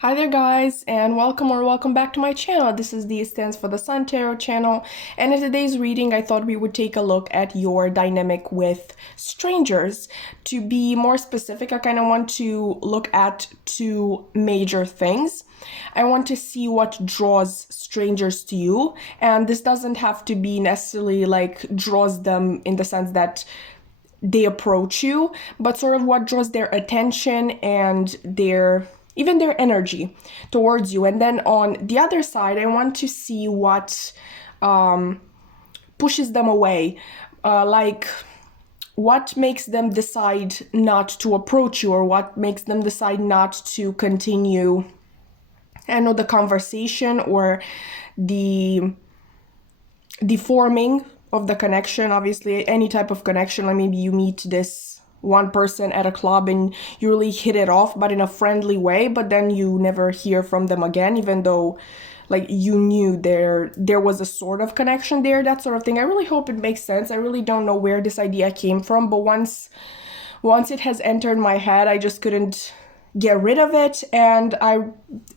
Hi there guys, and welcome back to my channel. This is the Stands for the Sun Tarot channel, and in today's reading I thought we would take a look at your dynamic with strangers. To be more specific, I kind of want to look at two major things. I want to see what draws strangers to you, and this doesn't have to be necessarily like draws them in the sense that they approach you, but sort of what draws their attention and even their energy towards you. And then on the other side, I want to see what pushes them away, like what makes them decide not to approach you, or what makes them decide not to continue, I know, the conversation or the forming of the connection. Obviously, any type of connection, like maybe you meet this one person at a club and you really hit it off, but in a friendly way, but then you never hear from them again, even though like you knew there was a sort of connection there, that sort of thing. I really hope it makes sense. I really don't know where this idea came from, but once it has entered my head, I just couldn't get rid of it. And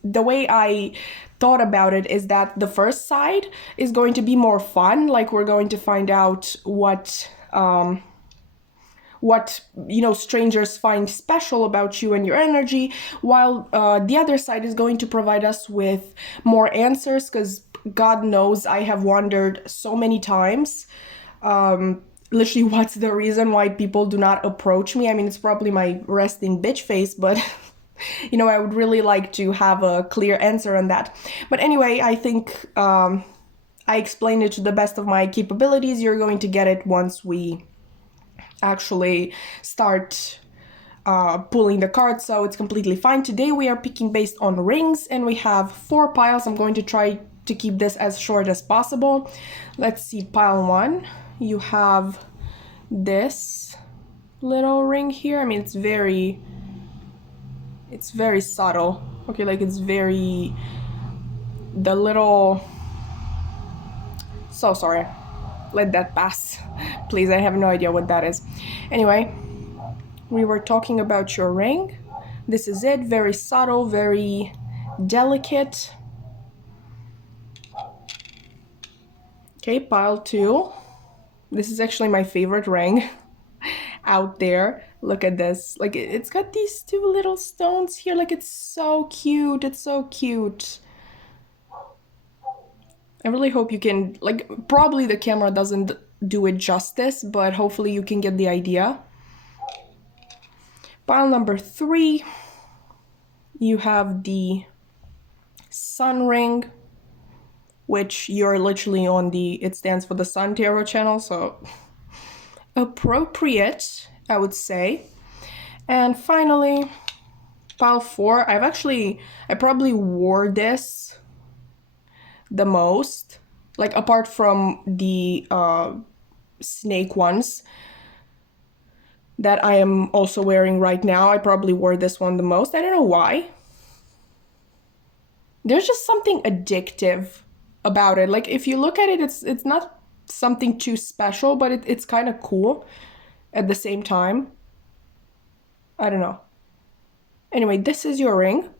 the way I thought about it is that the first side is going to be more fun. Like, we're going to find out what strangers find special about you and your energy, while the other side is going to provide us with more answers, because God knows I have wondered so many times, literally, what's the reason why people do not approach me. I mean, it's probably my resting bitch face, but I would really like to have a clear answer on that. But anyway, I think I explained it to the best of my capabilities. You're going to get it once we actually start pulling the cards, so it's completely fine. Today we are picking based on rings, and we have 4 piles. I'm going to try to keep this as short as possible. Let's see, pile 1, you have this little ring here. I mean, it's very subtle. Okay, like it's very, the little, so sorry, let that pass please. I have no idea what that is. Anyway, we were talking about your ring. This is it. Very subtle, very delicate. Okay, pile 2. This is actually my favorite ring out there. Look at this. Like, it's got these 2 little stones here. Like, it's so cute. It's so cute. I really hope you can, like, probably the camera doesn't do it justice, but hopefully you can get the idea. Pile number 3, you have the sun ring, which you're literally on it stands for the Sun Tarot channel, so appropriate, I would say. And finally, pile 4, I probably wore this the most, like, apart from the snake ones that I am also wearing right now. I probably wore this one the most. I don't know why. There's just something addictive about it. Like, if you look at it, it's not something too special, but it's kind of cool at the same time. I don't know. Anyway, this is your ring.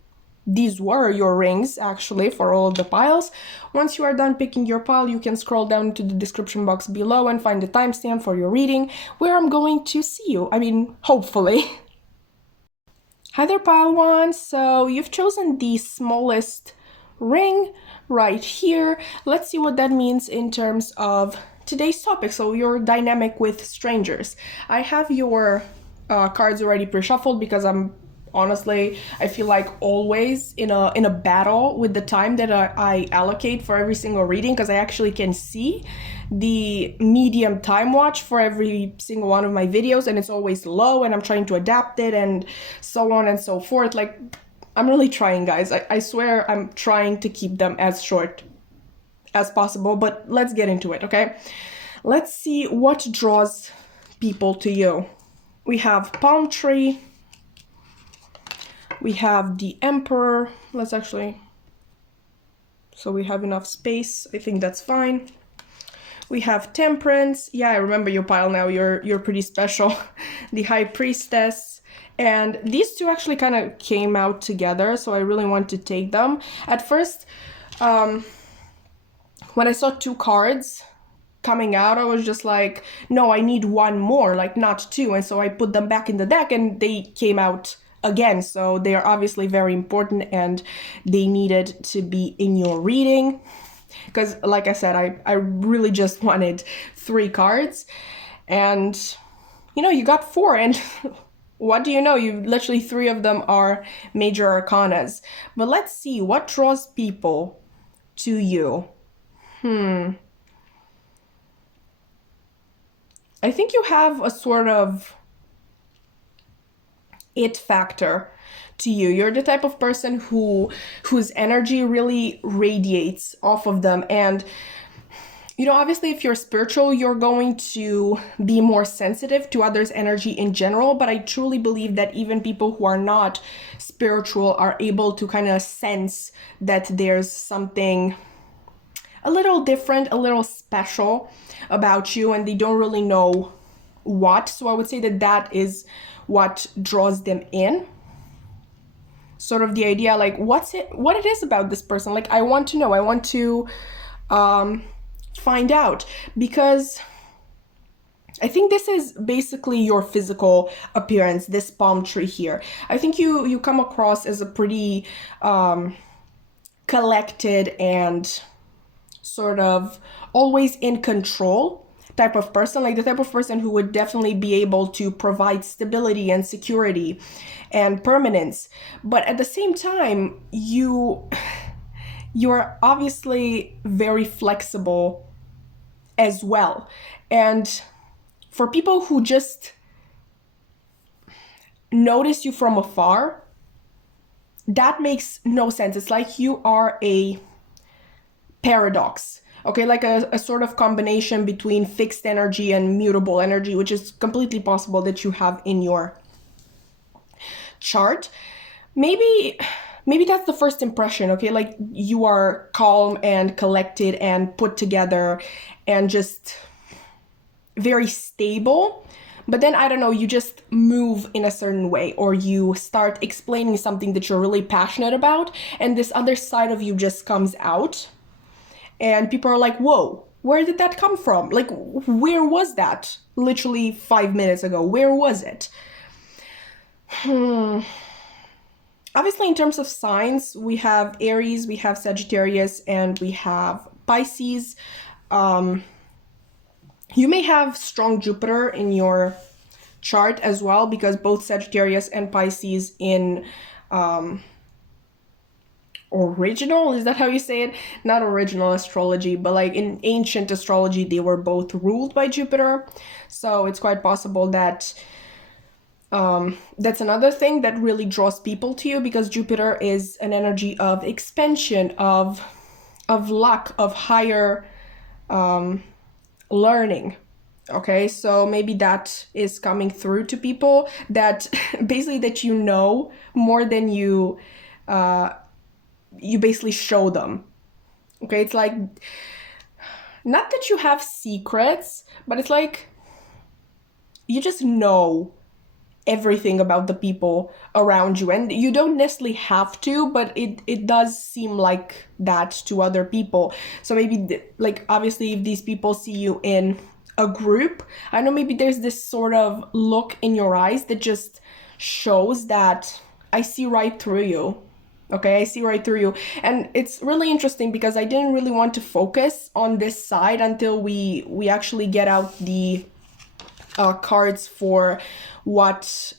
These were your rings, actually, for all of the piles. Once you are done picking your pile, you can scroll down to the description box below and find the timestamp for your reading, where I'm going to see you. I mean, hopefully. Hi there, pile 1. So you've chosen the smallest ring right here. Let's see what that means in terms of today's topic. So your dynamic with strangers. I have your cards already pre-shuffled because honestly, I feel like always in a battle with the time that I allocate for every single reading, because I actually can see the medium time watch for every single one of my videos, and it's always low, and I'm trying to adapt it and so on and so forth. Like, I'm really trying, guys. I swear I'm trying to keep them as short as possible, but let's get into it, okay? Let's see what draws people to you. We have palm tree. We have the Emperor. So we have enough space. I think that's fine. We have Temperance. Yeah, I remember your pile now. You're pretty special. The High Priestess And these two actually kind of came out together, so I really want to take them. At first, when I saw two cards coming out, I was just like, no, I need one more, like not two. And so I put them back in the deck and they came out again. So they are obviously very important and they needed to be in your reading. Because like I said, I really just wanted 3 cards. And, you know, you got 4 and what do you know? You literally 3 of them are major arcanas. But let's see what draws people to you. I think you have a sort of it factor to you. You're the type of person whose energy really radiates off of them. And you know, obviously if you're spiritual, you're going to be more sensitive to others' energy in general, but I truly believe that even people who are not spiritual are able to kind of sense that there's something a little different, a little special about you, and they don't really know what. So I would say that that is what draws them in. Sort of the idea, like, what it is about this person. Like, I want to know, I want to find out, because I think this is basically your physical appearance, this palm tree here. I think you come across as a pretty collected and sort of always in control type of person, like the type of person who would definitely be able to provide stability and security and permanence. But at the same time, you're obviously very flexible as well. And for people who just notice you from afar, that makes no sense. It's like you are a paradox, okay, like a sort of combination between fixed energy and mutable energy, which is completely possible that you have in your chart. Maybe that's the first impression, okay, like you are calm and collected and put together and just very stable. But then, I don't know, you just move in a certain way, or you start explaining something that you're really passionate about, and this other side of you just comes out. And people are like, whoa, where did that come from? Like, where was that? Literally 5 minutes ago, where was it? Obviously, in terms of signs, we have Aries, we have Sagittarius, and we have Pisces. You may have strong Jupiter in your chart as well, because both Sagittarius and Pisces in original, is that how you say it? Not original astrology, but like in ancient astrology, they were both ruled by Jupiter. So it's quite possible that that's another thing that really draws people to you, because Jupiter is an energy of expansion, of luck, of higher learning. Okay, so maybe that is coming through to people, that basically that you know more than you basically show them. Okay, it's like, not that you have secrets, but it's like you just know everything about the people around you, and you don't necessarily have to, but it does seem like that to other people. So maybe like, obviously, if these people see you in a group, I know, maybe there's this sort of look in your eyes that just shows that I see right through you. Okay, I see right through you. And it's really interesting, because I didn't really want to focus on this side until we actually get out the cards for what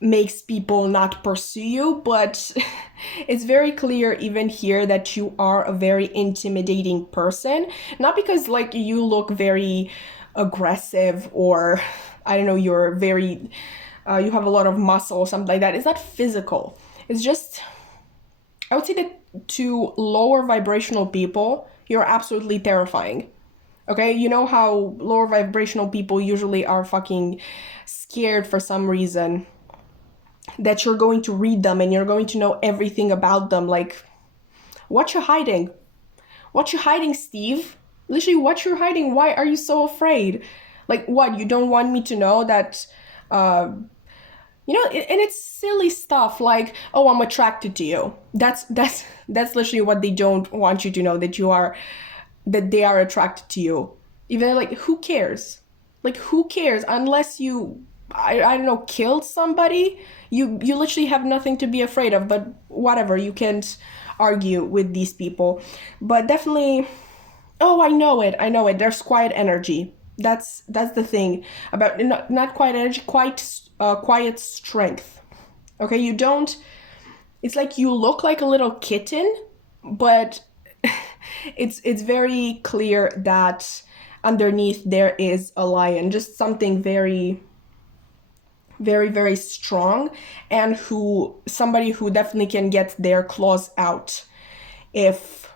makes people not pursue you. But it's very clear even here that you are a very intimidating person. Not because like you look very aggressive, or I don't know, you're very you have a lot of muscle or something like that. It's not physical. It's just, I would say that to lower vibrational people, you're absolutely terrifying. Okay, you know how lower vibrational people usually are fucking scared for some reason that you're going to read them and you're going to know everything about them. Like, what you hiding? What you hiding, Steve? Literally, what you're hiding? Why are you so afraid? Like, what, you don't want me to know that And it's silly stuff like, oh, I'm attracted to you. That's literally what they don't want you to know, that they are attracted to you. Even like, who cares? Like, who cares? Unless you, I don't know, killed somebody, you literally have nothing to be afraid of. But whatever, you can't argue with these people. But definitely, oh, I know it. There's quiet energy. That's the thing about, not quiet energy, quiet strength. Okay, you don't. It's like you look like a little kitten, but it's very clear that underneath there is a lion, just something very, very, very strong, and who somebody who definitely can get their claws out if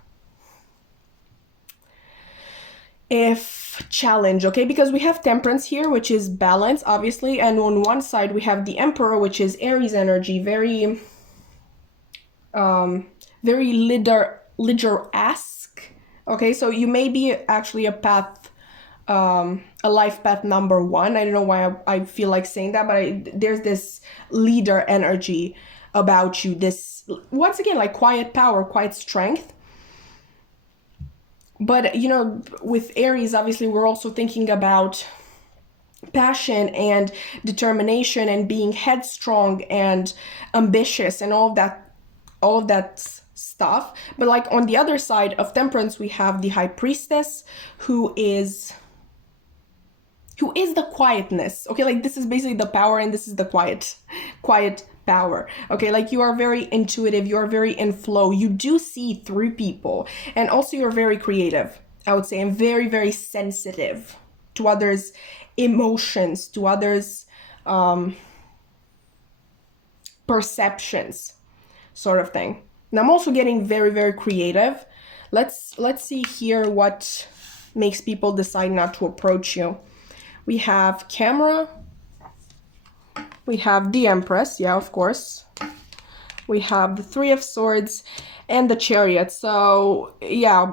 challenge. Okay, because we have temperance here, which is balance, obviously, and on one side we have the emperor, which is Aries energy, very very leader-esque. Okay, so you may be actually a life path number one. I don't know why I feel like saying that, but there's this leader energy about you, this, once again, like quiet power, quiet strength. But with Aries, obviously, we're also thinking about passion and determination and being headstrong and ambitious and all of that stuff. But like on the other side of temperance, we have the high priestess, who is the quietness. Okay, like this is basically the power, and this is the quiet power. Okay, like you are very intuitive, you are very in flow, you do see through people, and also you're very creative, I would say, and very, very sensitive to others' emotions, to others' perceptions, sort of thing. And I'm also getting very, very creative. Let's see here what makes people decide not to approach you. We have camera. We have the Empress, yeah, of course. We have the Three of Swords and the Chariot. So, yeah,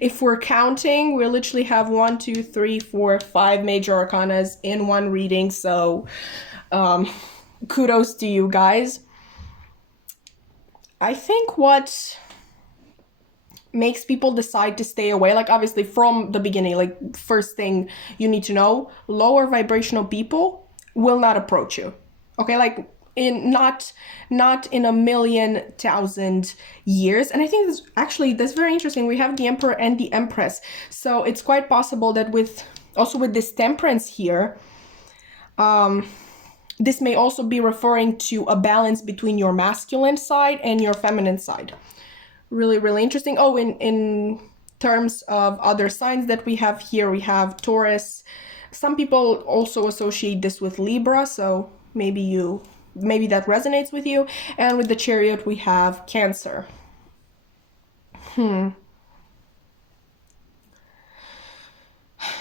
if we're counting, we literally have 1, 2, 3, 4, 5 major arcanas in one reading. So, kudos to you guys. I think what makes people decide to stay away, like obviously from the beginning, like first thing you need to know, lower vibrational people will not approach you. Okay, like in not in a million thousand years. And I think that's very interesting. We have the Emperor and the Empress, so it's quite possible that with this temperance here, this may also be referring to a balance between your masculine side and your feminine side. Really, really interesting. Oh, in terms of other signs that we have here, we have Taurus. Some people also associate this with Libra, so maybe that resonates with you. And with the Chariot, we have Cancer.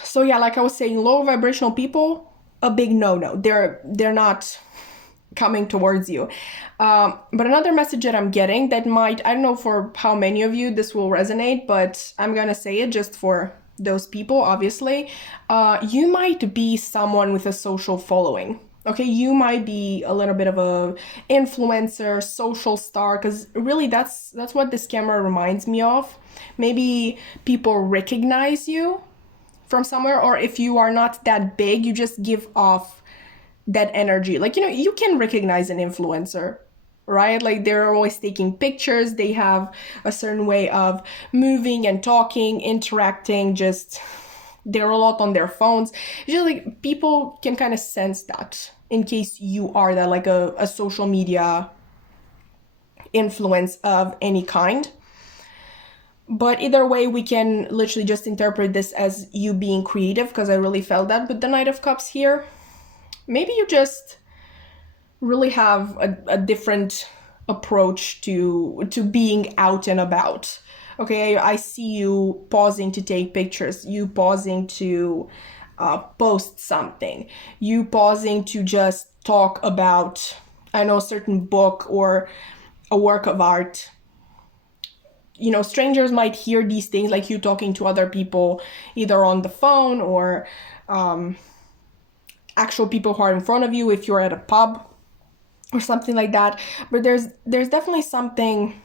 So yeah, like I was saying, low vibrational people, a big no-no. They're not coming towards you. But another message that I'm getting that might, I don't know for how many of you this will resonate, but I'm gonna say it just for those people, obviously. You might be someone with a social following. Okay, you might be a little bit of a influencer, social star, because really that's what this camera reminds me of. Maybe people recognize you from somewhere, or if you are not that big, you just give off that energy. Like, you can recognize an influencer, right? Like they're always taking pictures, they have a certain way of moving and talking, interacting, just they're a lot on their phones. It's just like people can kind of sense that, in case you are that, like a social media influence of any kind. But either way, we can literally just interpret this as you being creative, because I really felt that with the Knight of Cups here. Maybe you just really have a different approach to being out and about. Okay, I see you pausing to take pictures, you pausing to post something, you pausing to just talk about, I know, a certain book or a work of art. Strangers might hear these things, like you talking to other people either on the phone or actual people who are in front of you, if you're at a pub or something like that. But there's definitely something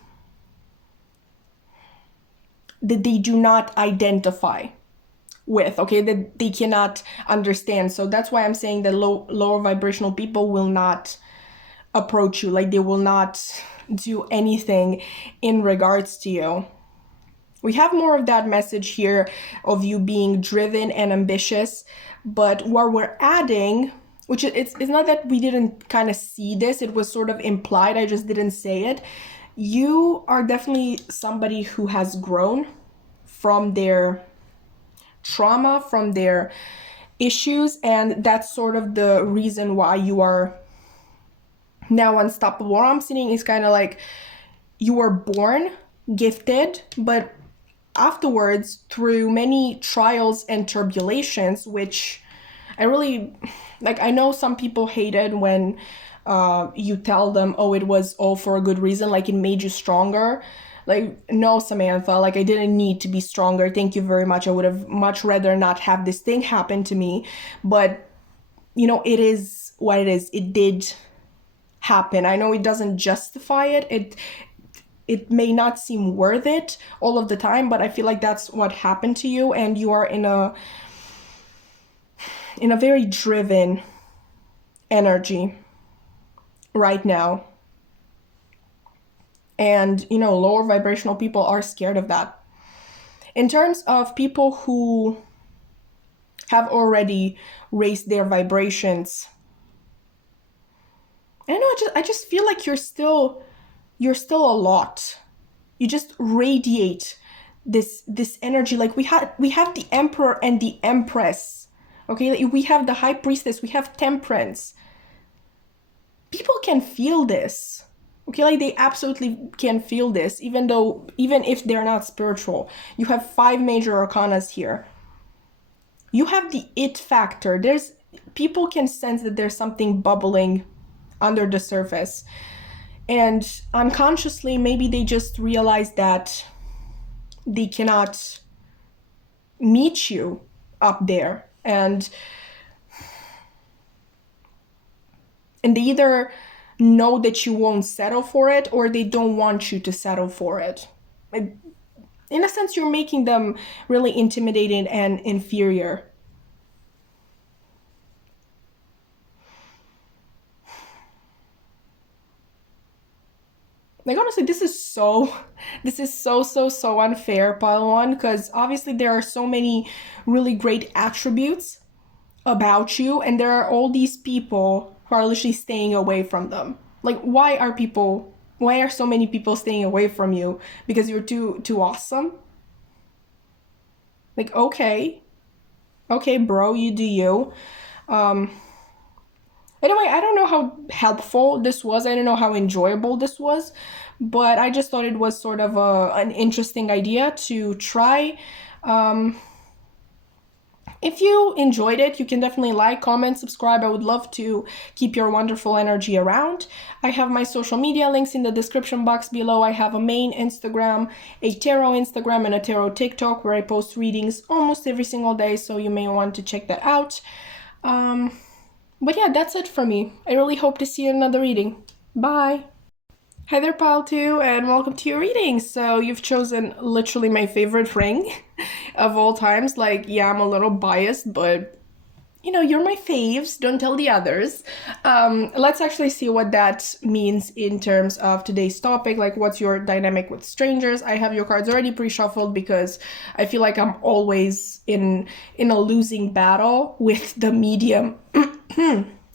that they do not identify with, okay, that they cannot understand. So that's why I'm saying that lower vibrational people will not approach you, like they will not do anything in regards to you. We have more of that message here of you being driven and ambitious, but what we're adding, which it's not that we didn't kind of see this, it was sort of implied, I just didn't say it. You are definitely somebody who has grown from their trauma, from their issues, and that's sort of the reason why you are now unstoppable. What I'm seeing is kind of like you were born gifted, but afterwards, through many trials and tribulations, which I really like, I know some people hate it when you tell them, oh, it was all for a good reason, like it made you stronger. Like, no, Samantha, like I didn't need to be stronger. Thank you very much. I would have much rather not have this thing happen to me. But, you know, it is what it is. It did happen. I know it doesn't justify it. It may not seem worth it all of the time, but I feel like that's what happened to you, and you are in a very driven energy right now. And, you know, lower vibrational people are scared of that. In terms of people who have already raised their vibrations, I don't know, I just feel like you're still a lot. You just radiate this energy. Like we have the Emperor and the Empress. Okay, like we have the High Priestess, we have Temperance. People can feel this. Okay, like they absolutely can feel this, even if they're not spiritual. You have 5 major arcanas here. You have the it factor. People can sense that there's something bubbling under the surface. And unconsciously, maybe they just realize that they cannot meet you up there. And they either know that you won't settle for it, or they don't want you to settle for it. In a sense, you're making them really intimidated and inferior. Like, honestly, this is so unfair, pile one, because obviously there are so many really great attributes about you, and there are all these people who are literally staying away from them. Like, why are so many people staying away from you? Because you're too awesome? Like, okay, bro, you do you. Anyway, I don't know how helpful this was. I don't know how enjoyable this was, but I just thought it was sort of an interesting idea to try. If you enjoyed it, you can definitely like, comment, subscribe. I would love to keep your wonderful energy around. I have my social media links in the description box below. I have a main Instagram, a tarot Instagram, and a tarot TikTok where I post readings almost every single day, so you may want to check that out. But yeah, that's it for me. I really hope to see you in another reading. Bye! Hi there, Pile 2, and welcome to your reading. So you've chosen literally my favorite ring of all times. Like, yeah, I'm a little biased, but you know, you're my faves. Don't tell the others. Let's actually see what that means in terms of today's topic. Like, what's your dynamic with strangers? I have your cards already pre-shuffled because I feel like I'm always in a losing battle with the medium.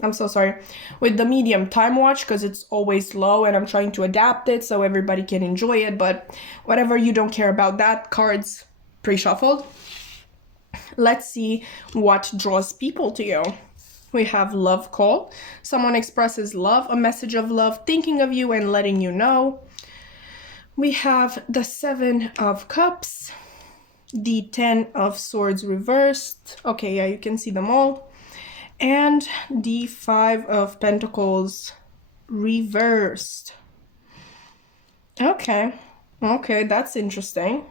I'm so sorry. With the medium time watch, because it's always low and I'm trying to adapt it so everybody can enjoy it. But whatever, you don't care about that. Cards pre-shuffled. Let's see what draws people to you. We have love call. Someone expresses love, a message of love, thinking of you and letting you know. We have the 7 of Cups, the 10 of Swords reversed. Okay, yeah, you can see them all. And the 5 of Pentacles reversed. Okay, that's interesting.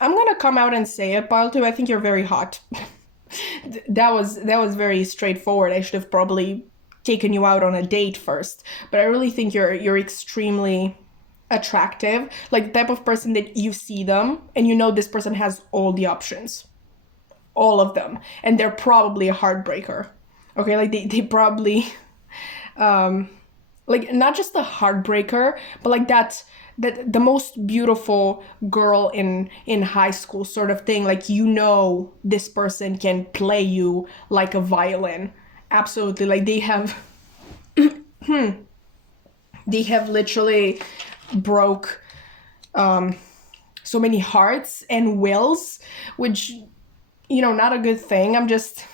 I'm gonna come out and say it, Pile 2. I think you're very hot. That was very straightforward. I should have probably taken you out on a date first. But I really think you're extremely attractive. Like the type of person that you see them and you know this person has all the options. All of them. And they're probably a heartbreaker. Okay, like they probably like not just a heartbreaker, but like that the most beautiful girl in high school sort of thing. Like you know this person can play you like a violin. Absolutely. Like they have literally broke so many hearts and wills, which not a good thing. I'm just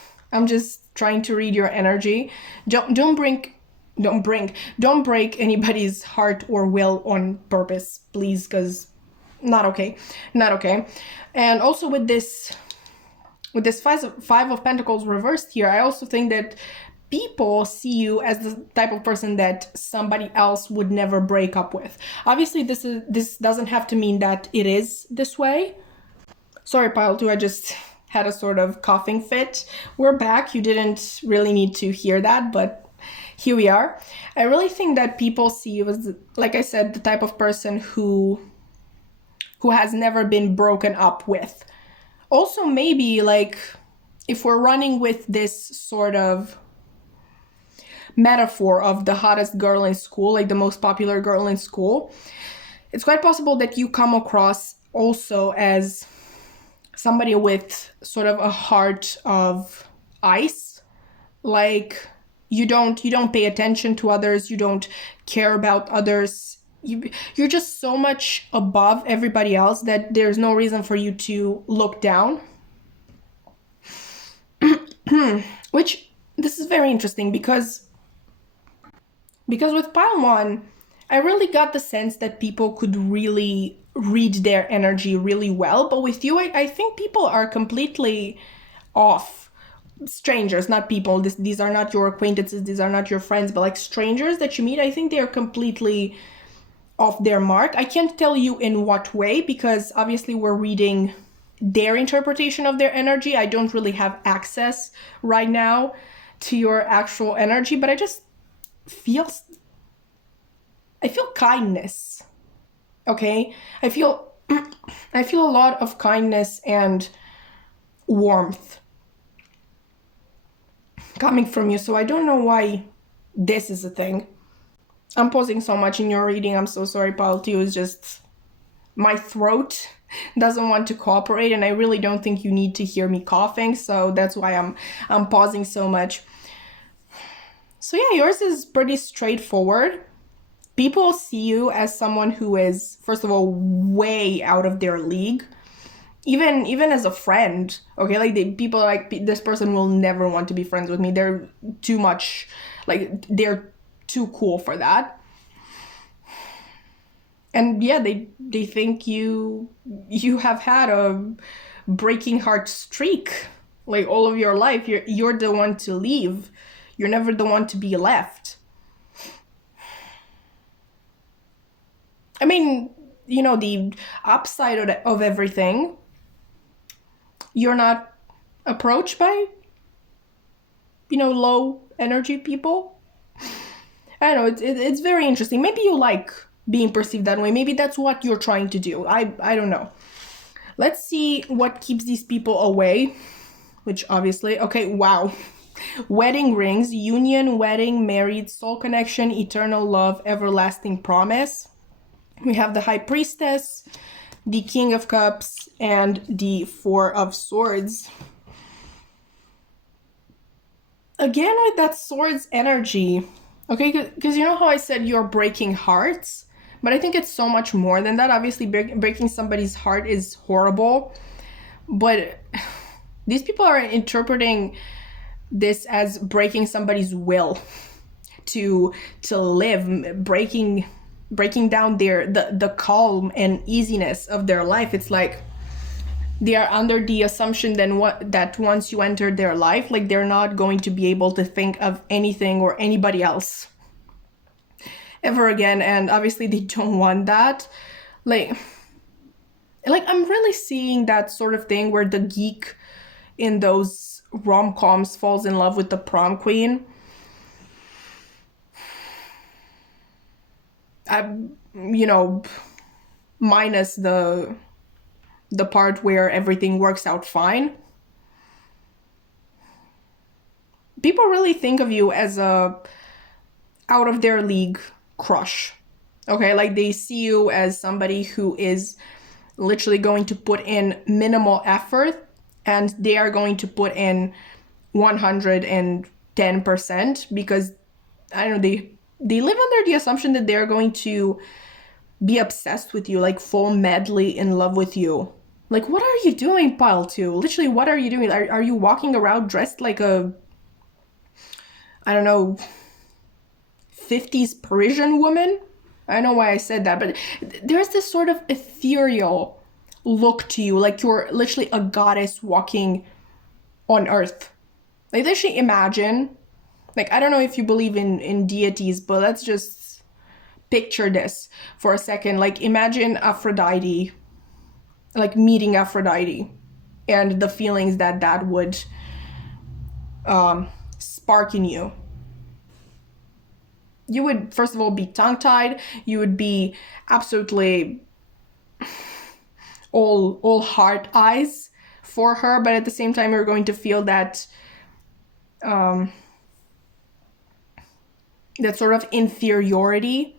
trying to read your energy. Don't break anybody's heart or will on purpose, please, because not okay. Not okay. And also with this five of Pentacles reversed here, I also think that people see you as the type of person that somebody else would never break up with. Obviously, this doesn't have to mean that it is this way. Sorry, Pile 2, I just had a sort of coughing fit. We're back. You didn't really need to hear that, but here we are. I really think that people see you as, like I said, the type of person who has never been broken up with. Also, maybe like if we're running with this sort of metaphor of the hottest girl in school, like the most popular girl in school, it's quite possible that you come across also as somebody with sort of a heart of ice. Like you don't pay attention to others, you don't care about others. You're just so much above everybody else that there's no reason for you to look down. Which, this is very interesting because with Pile 1, I really got the sense that people could really read their energy really well. But with you, I think people are completely off. Strangers, not people. These are not your acquaintances, these are not your friends, but like strangers that you meet, I think they are completely off their mark. I can't tell you in what way, because obviously we're reading their interpretation of their energy. I don't really have access right now to your actual energy, but I feel kindness. Okay? I feel a lot of kindness and warmth coming from you. So I don't know why this is a thing. I'm pausing so much in your reading. I'm so sorry, Pile 2. It's just my throat doesn't want to cooperate, and I really don't think you need to hear me coughing, so that's why I'm pausing so much. So yeah, yours is pretty straightforward. People see you as someone who is, first of all, way out of their league. Even as a friend, okay? Like people are like, this person will never want to be friends with me. They're too much, like they're too cool for that. And yeah, they think you have had a breaking heart streak like all of your life. You're the one to leave. You're never the one to be left. I mean, the upside of everything, you're not approached by, low energy people. I don't know, it's very interesting. Maybe you like being perceived that way. Maybe that's what you're trying to do. I don't know. Let's see what keeps these people away, which obviously, okay, wow. Wedding rings, union, wedding, married, soul connection, eternal love, everlasting promise. We have the High Priestess, the King of Cups, and the Four of Swords. Again, with that Swords energy, okay, because you know how I said you're breaking hearts? But I think it's so much more than that. Obviously, breaking somebody's heart is horrible, but these people are interpreting this as breaking somebody's will to live, breaking down the calm and easiness of their life. It's like they are under the assumption that once you enter their life, like they're not going to be able to think of anything or anybody else ever again. And obviously they don't want that. Like, Like, I'm really seeing that sort of thing where the geek in those rom-coms falls in love with the prom queen. I, you know, minus the part where everything works out fine. People really think of you as a out of their league crush. Okay, like they see you as somebody who is literally going to put in minimal effort, and they are going to put in 110% because I don't know, they live under the assumption that they're going to be obsessed with you, like fall madly in love with you. Like, what are you doing, pile two? Literally, what are you doing? Are you walking around dressed like a, I don't know, 50s Parisian woman? I don't know why I said that, but there's this sort of ethereal look to you, like you're literally a goddess walking on earth. Like, literally imagine, like, I don't know if you believe in deities, but let's just picture this for a second. Like, imagine Aphrodite, like meeting Aphrodite, and the feelings that that would spark in you. You would, first of all, be tongue-tied. You would be absolutely all heart eyes for her, but at the same time, you're going to feel that that sort of inferiority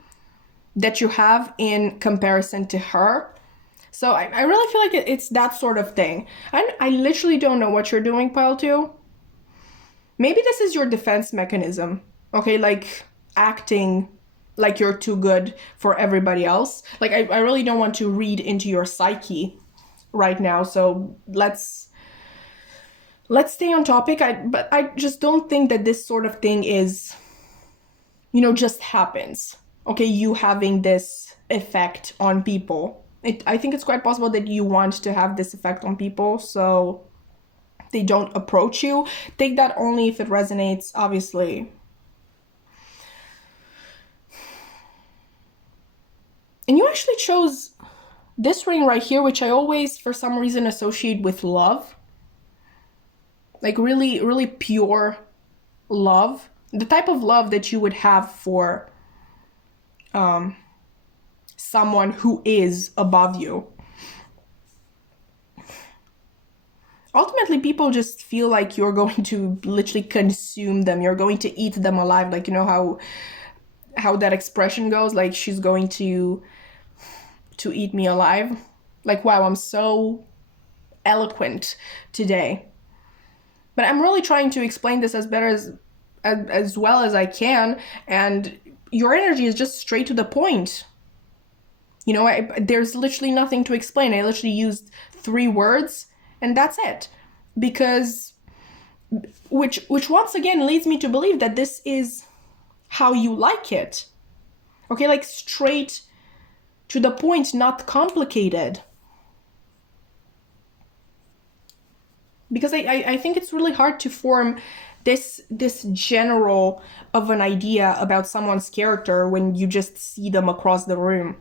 that you have in comparison to her. So I really feel like it's that sort of thing. I literally don't know what you're doing, pile two. Maybe this is your defense mechanism. Okay, like acting like you're too good for everybody else. Like, I really don't want to read into your psyche right now. So let's stay on topic. But I just don't think that this sort of thing is, just happens. Okay, you having this effect on people. I think it's quite possible that you want to have this effect on people, so they don't approach you. Take that only if it resonates, obviously. And you actually chose this ring right here, which I always, for some reason, associate with love. Like really, really pure love. The type of love that you would have for someone who is above you. Ultimately, people just feel like you're going to literally consume them. You're going to eat them alive. Like, you know how that expression goes? Like, she's going to eat me alive. Like, wow, I'm so eloquent today. But I'm really trying to explain this as well as I can, and your energy is just straight to the point. There's literally nothing to explain. I literally used 3 words, and that's it. Because, which once again leads me to believe that this is how you like it. Okay, like straight to the point, not complicated. Because I think it's really hard to form this general of an idea about someone's character when you just see them across the room.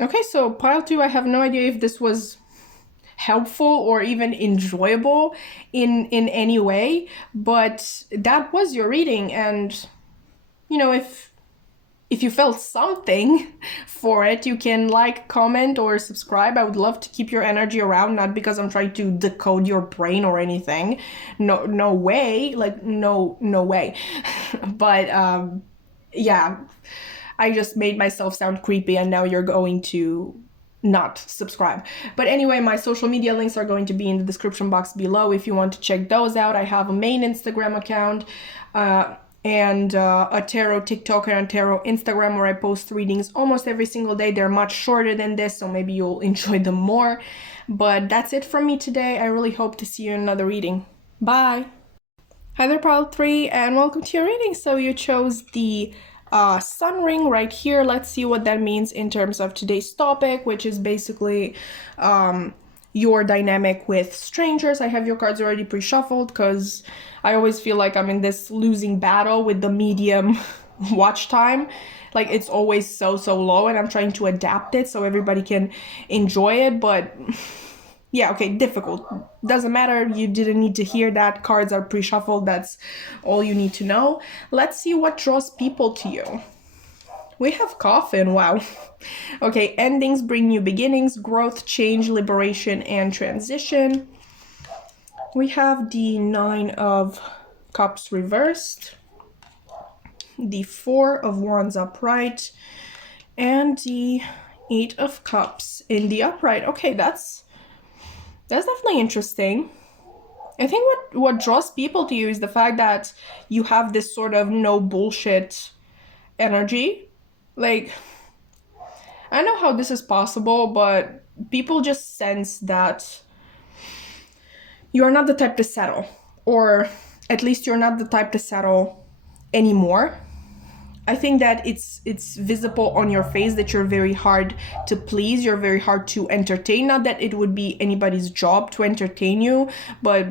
Okay, so pile 2, I have no idea if this was helpful or even enjoyable in any way, but that was your reading, and if you felt something for it, you can like, comment, or subscribe. I would love to keep your energy around, not because I'm trying to decode your brain or anything. No way. Like, no way. But yeah, I just made myself sound creepy, and now you're going to not subscribe. But anyway, my social media links are going to be in the description box below if you want to check those out. I have a main Instagram account, and a tarot TikTok and a tarot Instagram where I post readings almost every single day. They're much shorter than this, so maybe you'll enjoy them more. But that's it from me today. I really hope to see you in another reading. Bye! Hi there, pile 3, and welcome to your reading. So you chose the sun ring right here. Let's see what that means in terms of today's topic, which is basically your dynamic with strangers. I have your cards already pre-shuffled because I always feel like I'm in this losing battle with the medium watch time. Like it's always so low, and I'm trying to adapt it so everybody can enjoy it. But yeah, okay, difficult. Doesn't matter. You didn't need to hear that. Cards are pre-shuffled. That's all you need to know. Let's see what draws people to you. We have coffin. Wow. Okay, endings bring new beginnings, growth, change, liberation, and transition. We have the 9 of Cups reversed, the 4 of Wands upright, and the 8 of Cups in the upright. Okay, that's definitely interesting. I think what draws people to you is the fact that you have this sort of no bullshit energy. Like, I don't know how this is possible, but people just sense that you're not the type to settle, or at least you're not the type to settle anymore. I think that it's visible on your face that you're very hard to please, you're very hard to entertain. Not that it would be anybody's job to entertain you, but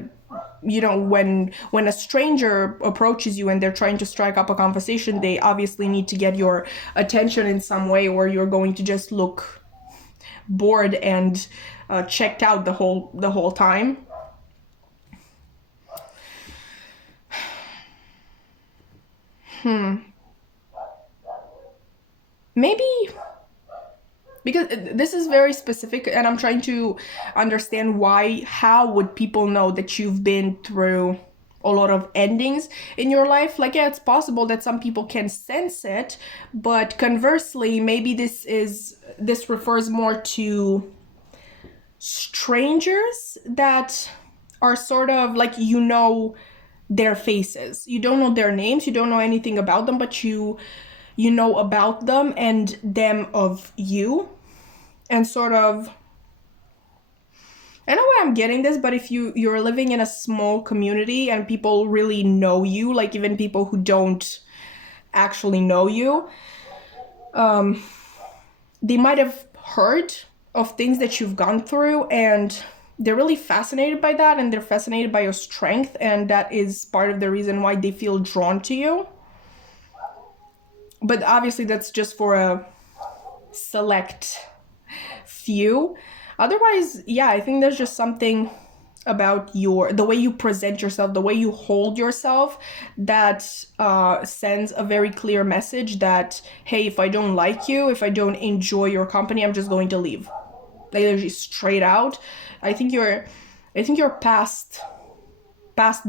you know, when a stranger approaches you and they're trying to strike up a conversation, they obviously need to get your attention in some way, or you're going to just look bored and checked out the whole time. Maybe because this is very specific, and I'm trying to understand how would people know that you've been through a lot of endings in your life. Like, yeah, it's possible that some people can sense it, but conversely, maybe this refers more to strangers that are sort of like, you know, their faces. You don't know their names, you don't know anything about them, but you know about them and them of you. And sort of, I don't know why I'm getting this, but if you're living in a small community and people really know you, like even people who don't actually know you, they might have heard of things that you've gone through, and they're really fascinated by that, and they're fascinated by your strength, and that is part of the reason why they feel drawn to you. But obviously that's just for a select few. Otherwise, yeah, I think there's just something about the way you present yourself, the way you hold yourself, that sends a very clear message that, hey, if I don't like you, if I don't enjoy your company, I'm just going to leave. Like, literally straight out. I think you're past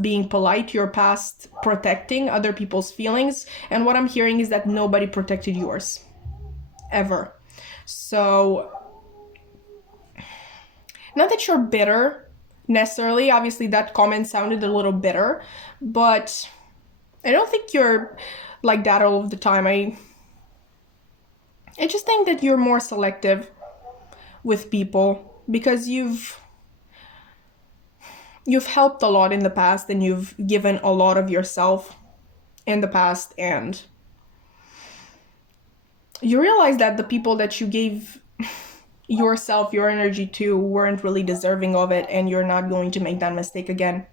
being polite, you're past protecting other people's feelings, and what I'm hearing is that nobody protected yours ever. So not that you're bitter necessarily, obviously that comment sounded a little bitter, but I don't think you're like that all of the time. I just think that you're more selective with people because you've helped a lot in the past, and you've given a lot of yourself in the past, and you realize that the people that you gave yourself, your energy to, weren't really deserving of it, and you're not going to make that mistake again.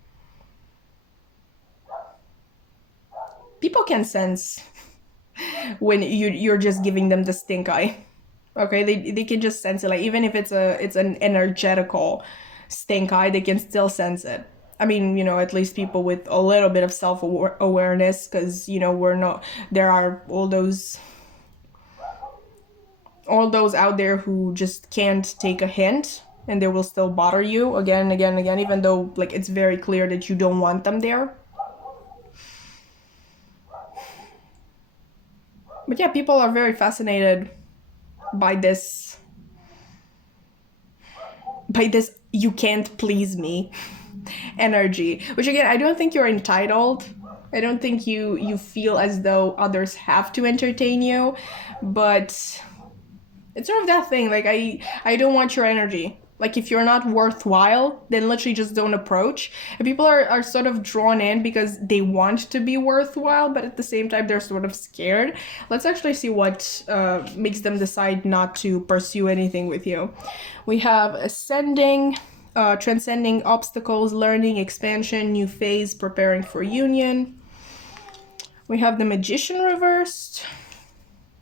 People can sense when you're just giving them the stink eye. Okay, they can just sense it. Like, even if it's an energetical stink eye, they can still sense it. I mean, you know, at least people with a little bit of self-awareness, because, you know, there are all those out there who just can't take a hint, and they will still bother you again and again and again, even though, like, it's very clear that you don't want them there. But yeah, people are very fascinated by this you can't please me energy, which, again, I don't think you're entitled. I don't think you feel as though others have to entertain you, but it's sort of that thing, like, I don't want your energy. Like if you're not worthwhile, then literally just don't approach. And people are sort of drawn in because they want to be worthwhile, but at the same time they're sort of scared. Let's actually see what makes them decide not to pursue anything with you. We have ascending, transcending obstacles, learning, expansion, new phase, preparing for union. We have the Magician reversed.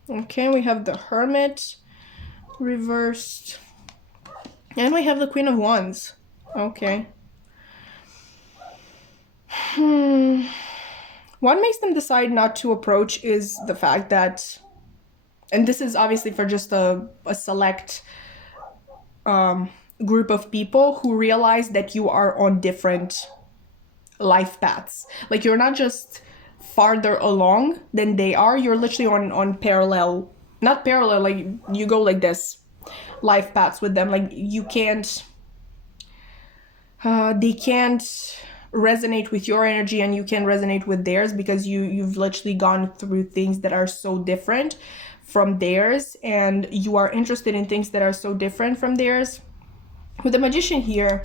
Okay, we have the Hermit reversed. And we have the Queen of Wands. Okay. What makes them decide not to approach is the fact that, and this is obviously for just a select group of people who realize that you are on different life paths. Like you're not just farther along than they are, you're literally on parallel, not parallel, like you go like this, life paths with them. Like you can't, they can't resonate with your energy and you can't resonate with theirs because you've literally gone through things that are so different from theirs, and you are interested in things that are so different from theirs. With the Magician here,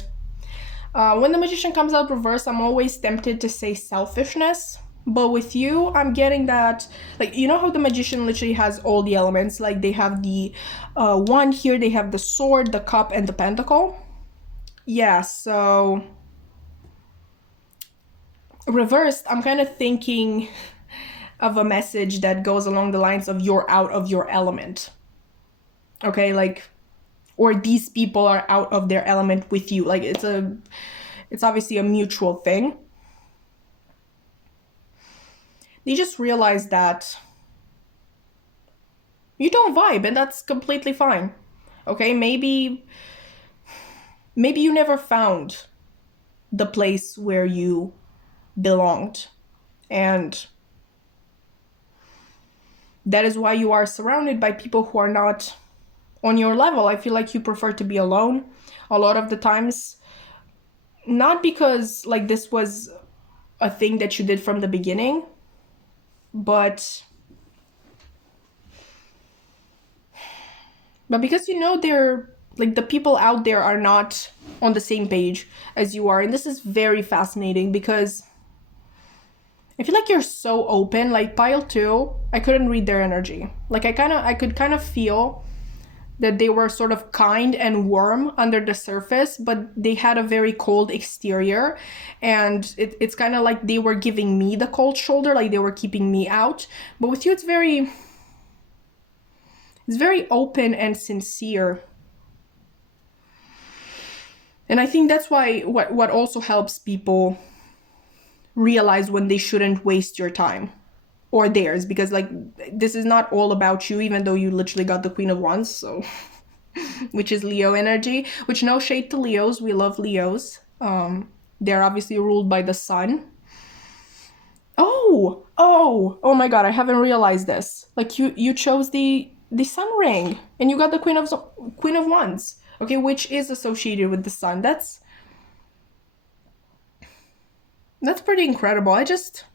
when the Magician comes out reverse, I'm always tempted to say selfishness. But with you, I'm getting that, like, you know how the Magician literally has all the elements? Like, they have the wand here, they have the sword, the cup, and the pentacle. Yeah, so reversed, I'm kind of thinking of a message that goes along the lines of you're out of your element. Okay, like, or these people are out of their element with you. Like, it's obviously a mutual thing. They just realize that you don't vibe, and that's completely fine. Okay, maybe you never found the place where you belonged, and that is why you are surrounded by people who are not on your level. I feel like you prefer to be alone a lot of the times, not because like this was a thing that you did from the beginning, but because you know they're like the people out there are not on the same page as you are. And this is very fascinating because I feel like you're so open. Like pile 2, I couldn't read their energy. Like I could kind of feel that they were sort of kind and warm under the surface, but they had a very cold exterior. And it's kind of like they were giving me the cold shoulder, like they were keeping me out. But with you, it's very open and sincere. And I think that's why what also helps people realize when they shouldn't waste your time or theirs, because like this is not all about you, even though you literally got the Queen of Wands, so which is Leo energy, which no shade to Leos, we love Leos. They're obviously ruled by the sun. Oh my god, I haven't realized this. Like you chose the sun ring and you got the Queen of Wands, okay, which is associated with the sun. That's pretty incredible. I just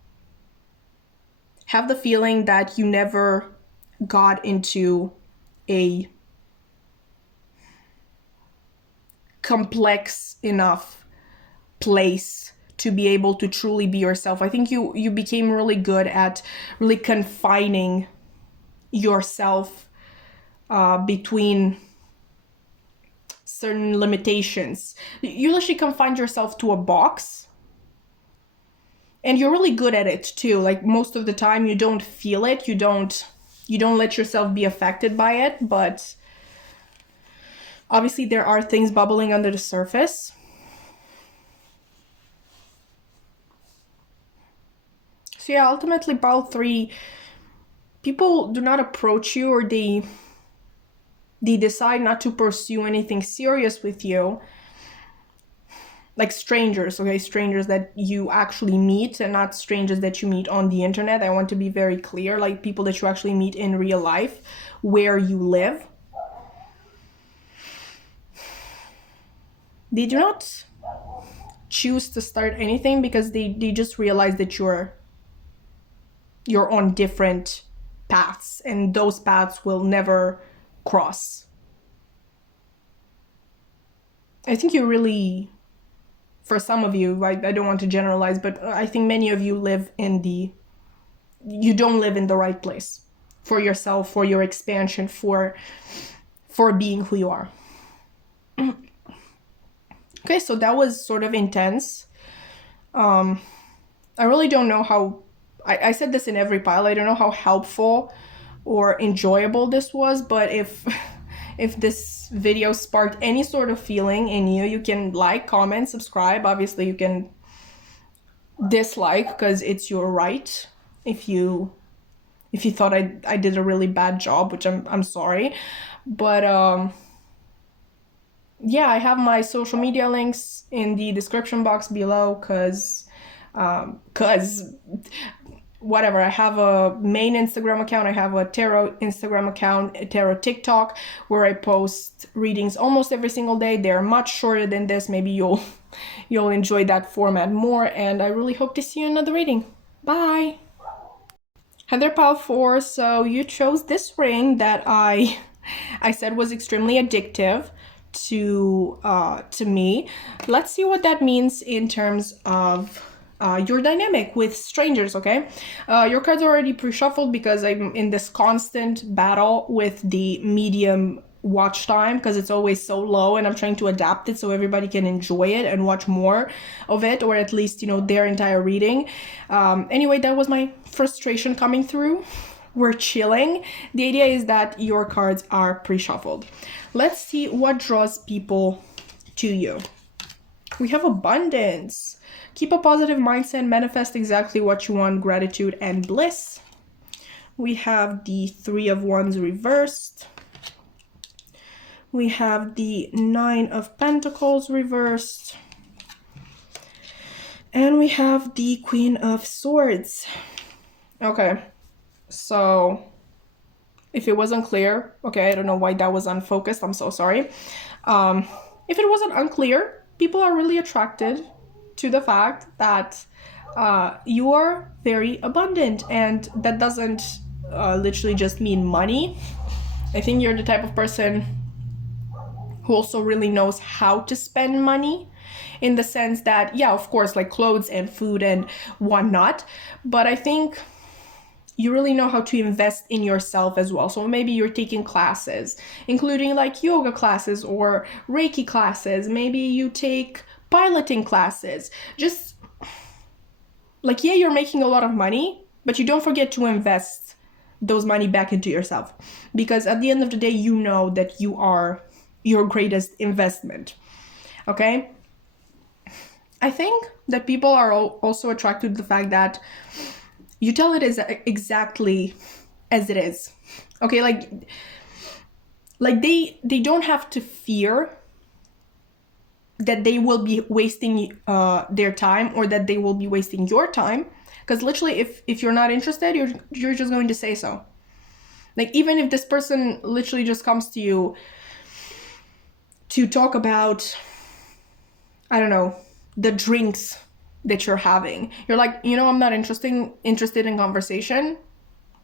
have the feeling that you never got into a complex enough place to be able to truly be yourself. I think you became really good at really confining yourself between certain limitations. You literally confined yourself to a box. And you're really good at it too. Like most of the time you don't feel it, you don't let yourself be affected by it, but obviously there are things bubbling under the surface. So yeah, ultimately pile 3, people do not approach you, or they decide not to pursue anything serious with you. Like strangers, okay? Strangers that you actually meet and not strangers that you meet on the internet. I want to be very clear, like people that you actually meet in real life, where you live. They do not choose to start anything because they just realize that you're on different paths, and those paths will never cross. I think you really, for some of you, I don't want to generalize, but I think many of you you don't live in the right place for yourself, for your expansion, for being who you are. Okay, so that was sort of intense. I really don't know how, I said this in every pile, I don't know how helpful or enjoyable this was, but if this video sparked any sort of feeling in you, you can like, comment, subscribe. Obviously you can dislike, because it's your right. If you thought I did a really bad job, which I'm sorry, but yeah, I have my social media links in the description box below, because whatever, I have a main Instagram account, I have a tarot Instagram account, a tarot TikTok, where I post readings almost every single day. They're much shorter than this. Maybe you'll enjoy that format more, and I really hope to see you in another reading. Bye. Heather Pile 4, so you chose this ring that I said was extremely addictive to me. Let's see what that means in terms of your dynamic with strangers, okay? Your cards are already pre-shuffled because I'm in this constant battle with the medium watch time, because it's always so low, and I'm trying to adapt it so everybody can enjoy it and watch more of it, or at least, their entire reading. Anyway, that was my frustration coming through. We're chilling. The idea is that your cards are pre-shuffled. Let's see what draws people to you. We have abundance. Keep a positive mindset, manifest exactly what you want, gratitude and bliss. We have the 3 of Wands reversed. We have the 9 of Pentacles reversed. And we have the Queen of Swords. Okay, so if it wasn't clear, okay, I don't know why that was unfocused, I'm so sorry. If it wasn't unclear, people are really attracted to the fact that you are very abundant, and that doesn't literally just mean money. I think you're the type of person who also really knows how to spend money, in the sense that, yeah, of course, like clothes and food and whatnot, but I think you really know how to invest in yourself as well. So maybe you're taking classes, including like yoga classes or Reiki classes. Maybe you take piloting classes. Just like, yeah, you're making a lot of money, but you don't forget to invest those money back into yourself, because at the end of the day, you know that you are your greatest investment. Okay? I think that people are also attracted to the fact that you tell it as exactly as it is. Okay, like they don't have to fear that they will be wasting their time, or that they will be wasting your time, because literally if you're not interested, you're just going to say so. Like, even if this person literally just comes to you to talk about, I don't know, the drinks that you're having, you're like, I'm not interested in conversation.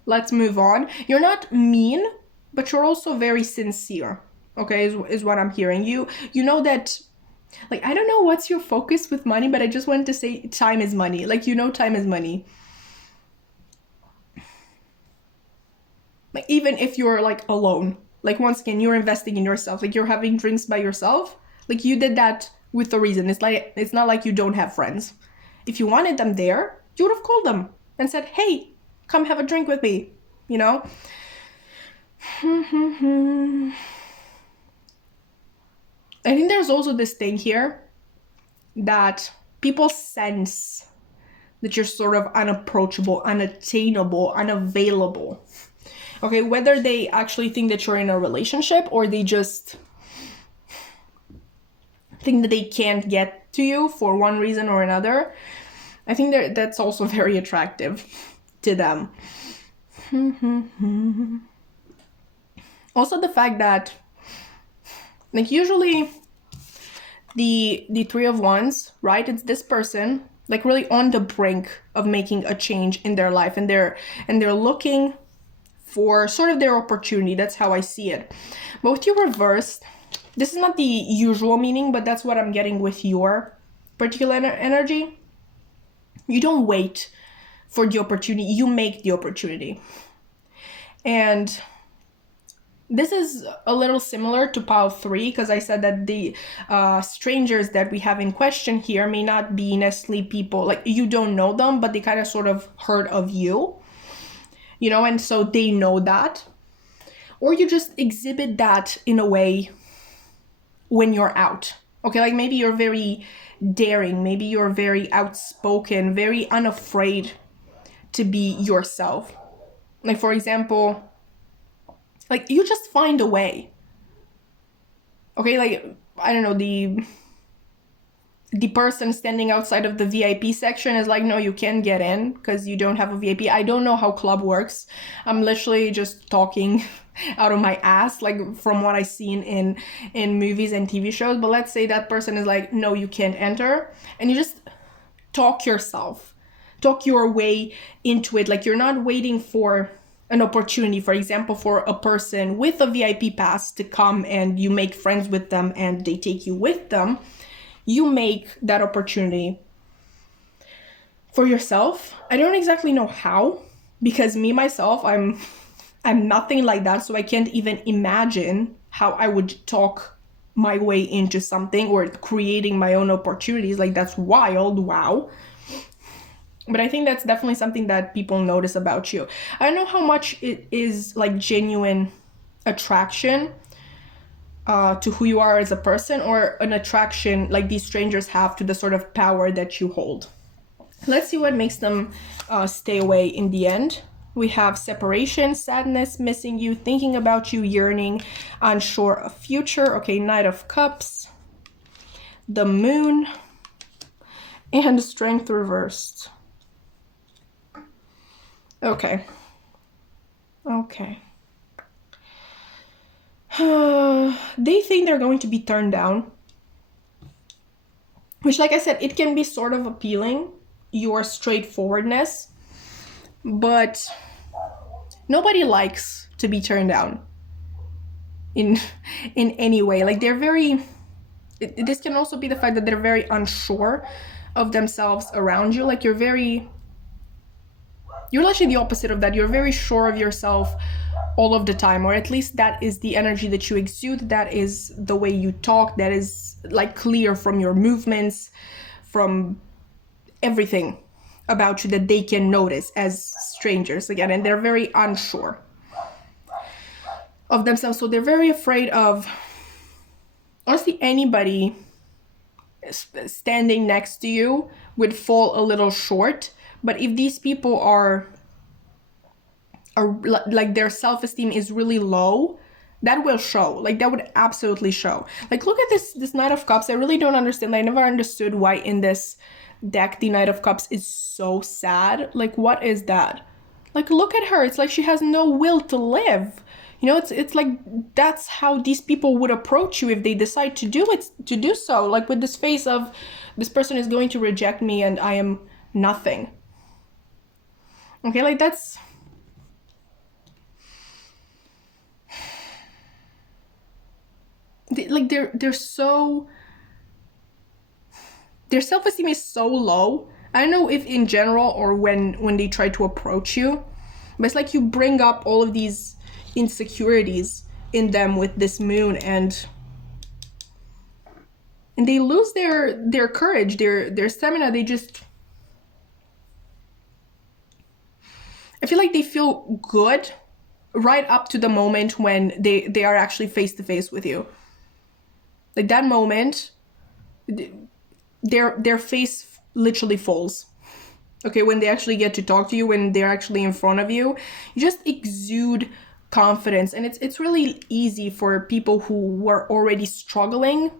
Let's move on. You're not mean, but you're also very sincere. Okay, is what I'm hearing. You know that, like, I don't know what's your focus with money, but I just wanted to say time is money. Like, time is money. Like, even if you're like alone, like, once again, you're investing in yourself. Like, you're having drinks by yourself. Like, you did that with a reason. It's not like you don't have friends. If you wanted them there, you would have called them and said, hey, come have a drink with me, I think there's also this thing here that people sense that you're sort of unapproachable, unattainable, unavailable. Okay, whether they actually think that you're in a relationship, or they just think that they can't get to you for one reason or another, I think that's also very attractive to them. Also, the fact that, like, usually the 3 of Wands, right? It's this person, like, really on the brink of making a change in their life, and they're looking for sort of their opportunity. That's how I see it. But with you reversed, This is not the usual meaning, but that's what I'm getting with your particular energy. You don't wait for the opportunity, you make the opportunity. And this is a little similar to pile 3, because I said that the strangers that we have in question here may not be necessarily people, like you don't know them, but they kind of sort of heard of you, you know, and so they know that. Or you just exhibit that in a way when you're out. Okay, like maybe you're very daring, maybe you're very outspoken, very unafraid to be yourself. Like, for example, like you just find a way. Okay, like, I don't know, the person standing outside of the VIP section is like, no, you can't get in because you don't have a VIP. I don't know how club works. I'm literally just talking out of my ass, like from what I've seen in movies and TV shows. But let's say that person is like, no, you can't enter. And you just talk your way into it. Like, you're not waiting for an opportunity, for example, for a person with a VIP pass to come and you make friends with them and they take you with them. You make that opportunity for yourself. I don't exactly know how, because me myself, I'm nothing like that, so I can't even imagine how I would talk my way into something or creating my own opportunities. Like, that's wild. Wow. But I think that's definitely something that people notice about you. I don't know how much it is like genuine attraction to who you are as a person, or an attraction like these strangers have to the sort of power that you hold. Let's see what makes them stay away in the end. We have separation, sadness, missing you, thinking about you, yearning, unsure of future. Okay, Knight of Cups, the Moon, and Strength reversed. Okay. They think they're going to be turned down, which, like I said, it can be sort of appealing, your straightforwardness, but nobody likes to be turned down in any way. Like, they're very, this can also be the fact that they're very unsure of themselves around you. Like, you're actually the opposite of that. You're very sure of yourself all of the time, or at least that is the energy that you exude. That is the way you talk. That is like clear from your movements, from everything about you that they can notice as strangers again. And they're very unsure of themselves, so they're very afraid of, honestly, anybody standing next to you would fall a little short. But if these people are like, their self-esteem is really low, that will show. Like, that would absolutely show. Like, look at this Knight of Cups. I really don't understand. I never understood why in this deck the Knight of Cups is so sad. Like, what is that? Like, look at her. It's like she has no will to live. You know, it's like that's how these people would approach you if they decide to do so. Like, with this face of, this person is going to reject me and I am nothing. Okay, like, that's, like, they're so, their self-esteem is so low. I don't know if in general or when they try to approach you, but it's like you bring up all of these insecurities in them with this Moon, and they lose their courage, their stamina. They just, I feel like they feel good right up to the moment when they are actually face to face with you. Like, that moment, their face literally falls. Okay, when they actually get to talk to you, when they're actually in front of you, you just exude confidence. And it's really easy for people who were already struggling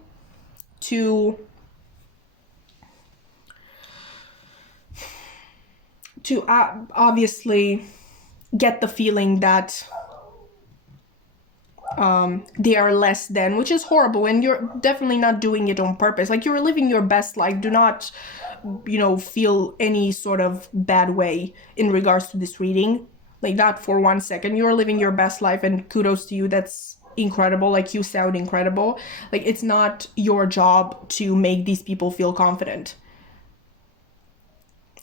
to obviously get the feeling that they are less than, which is horrible, and you're definitely not doing it on purpose. Like, you're living your best life. Do not, feel any sort of bad way in regards to this reading. Like, not for 1 second. You're living your best life, and kudos to you. That's incredible, like you sound incredible. Like it's not your job to make these people feel confident.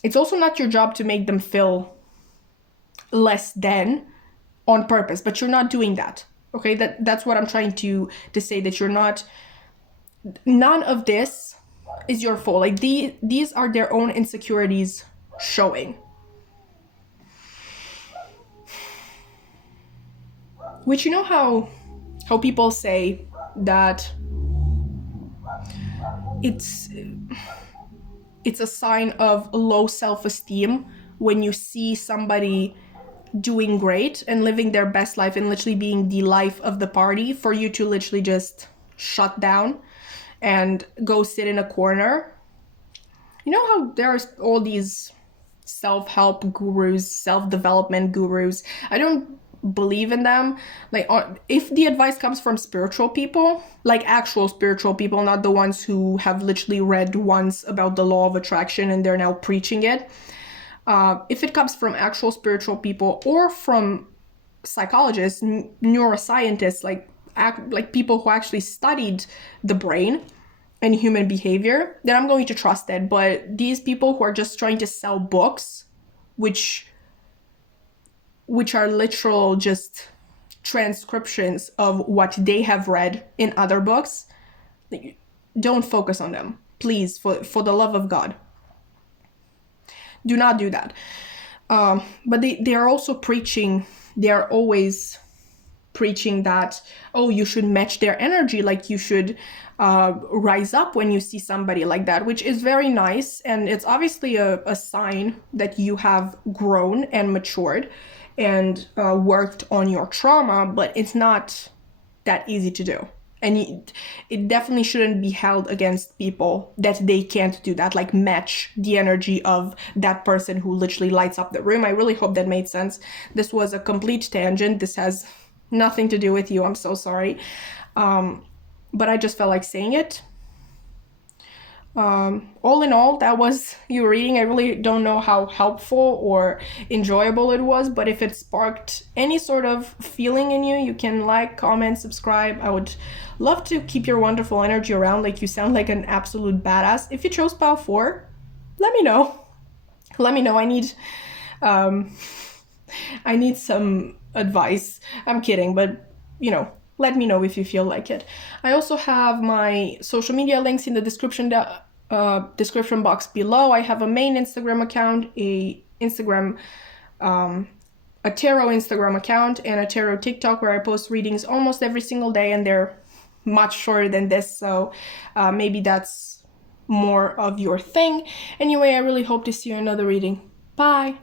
It's also not your job to make them feel less than on purpose, but you're not doing that. Okay, that's what I'm trying to say, that you're not, none of this is your fault. Like these are their own insecurities showing. Which, you know how people say that it's a sign of low self-esteem when you see somebody doing great and living their best life and literally being the life of the party, for you to literally just shut down and go sit in a corner. You know how there's all these self-help gurus, self-development gurus. I don't believe in them. Like, if the advice comes from spiritual people, like actual spiritual people, not the ones who have literally read once about the law of attraction and they're now preaching it. If it comes from actual spiritual people or from psychologists, neuroscientists, like people who actually studied the brain and human behavior, then I'm going to trust it. But these people who are just trying to sell books, which are literal just transcriptions of what they have read in other books, don't focus on them, please, for the love of God. Do not do that. But they are also preaching, they are always preaching that, oh, you should match their energy, like you should rise up when you see somebody like that, which is very nice. And it's obviously a sign that you have grown and matured and worked on your trauma, but it's not that easy to do. And it definitely shouldn't be held against people that they can't do that, like match the energy of that person who literally lights up the room. I really hope that made sense. This was a complete tangent. This has nothing to do with you. I'm so sorry. But I just felt like saying it. All in all, that was your reading. I really don't know how helpful or enjoyable it was, but if it sparked any sort of feeling in you, you can like, comment, subscribe. I would love to keep your wonderful energy around. Like, you sound like an absolute badass. If you chose pile 4, let me know. Let me know. I need some advice. I'm kidding, but let me know if you feel like it. I also have my social media links in the description box below. I have a main Instagram account, a tarot Instagram account, and a tarot TikTok where I post readings almost every single day, and they're much shorter than this, so maybe that's more of your thing. Anyway, I really hope to see you in another reading. Bye!